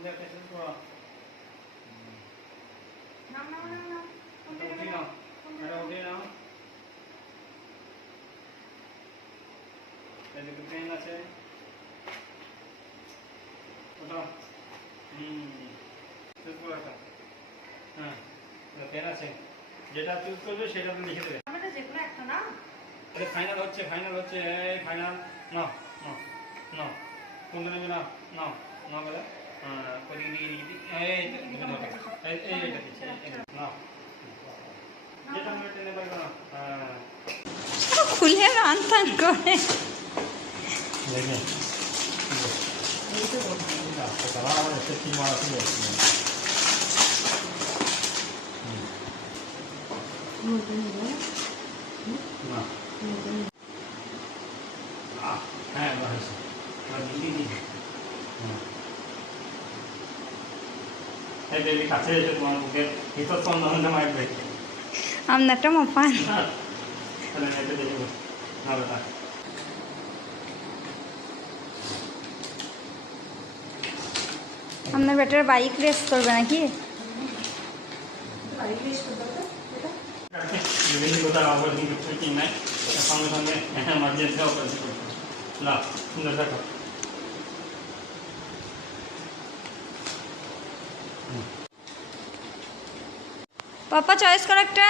মধ্যে একটা চুজ করো। নাও নাও নাও নাও কোনটা উঠি নেবে নাও, এটা উঠি নাও। এদিকে পেন আছে, ওটা চুজ করো একটা। হ্যাঁ, পেন আছে, যেটা চুজ করবে সেটা তো লিখে দেবে। আমরা যে কোনো একটা না ফাইনাল হচ্ছে, ফাইনাল হচ্ছে, এই ফাইনাল। নাও নাও নাও, কোনটা নেবে? নাও নাও নাও বলে ওদিকে দিকে দিকে এই এইটা দিচ্ছি, নাও যেটা আমরা টেনে পারবো না। খুলে রান্তান করে দেখে এই তো তারা আমার একটা কি মারা ছিল। না হ্যাঁ হয়েছে, এই বেবি কাছে এসে তোমার বুকের ভিতর সন্ধানটা মারবে। আপনারটা মপান তাহলে এটা দেখবো ভালো থাক। আপনার বেটার বাইক রেস করবে নাকি? বিভিন্ন কোথাও আবার কিছু কি নাই, সঙ্গে সঙ্গে এমার্জেন্সি অপারেশন করতে না। সুন্দর থাকো। পাপা চয়েস করো একটা,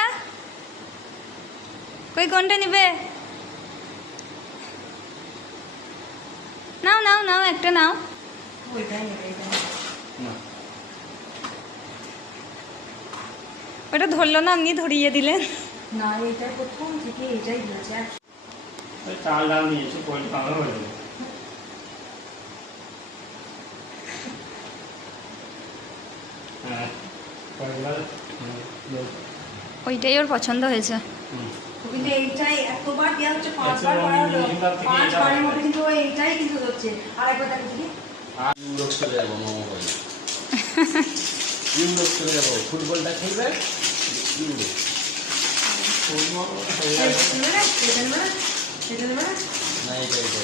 কই কোনটা নিবে? নাও নাও নাও একটা নাও। ওইটাই নেবে এটা না ওটা ধরলো না, আপনি ধরিয়ে দিলেন। না এটাই প্রথম থেকে এটাই দিয়েছে ওই চাল ডাল নিয়েছি, পোলট্রি পালন হয়ে যাবে। হ্যাঁ ওইটাই ওর পছন্দ হয়েছে। কিন্তু এইটাই এতবার দেওয়া হচ্ছে, আচ্ছা, পাঁচবার করা হলো, এইবার থেকে 5 এটা বারের মধ্যে হবে। কিন্তু ও এইটাই কিন্তু হচ্ছে। আর একবার দেখো দেখি ইউরোপ চলে যাবো মোমো করে, ইউরোপ চলে যাবো, ফুটবলটা খেলবে ইউরোপ। এটা নেবে না, এটা নেবে না, এটা নেবে না। না এটা এটা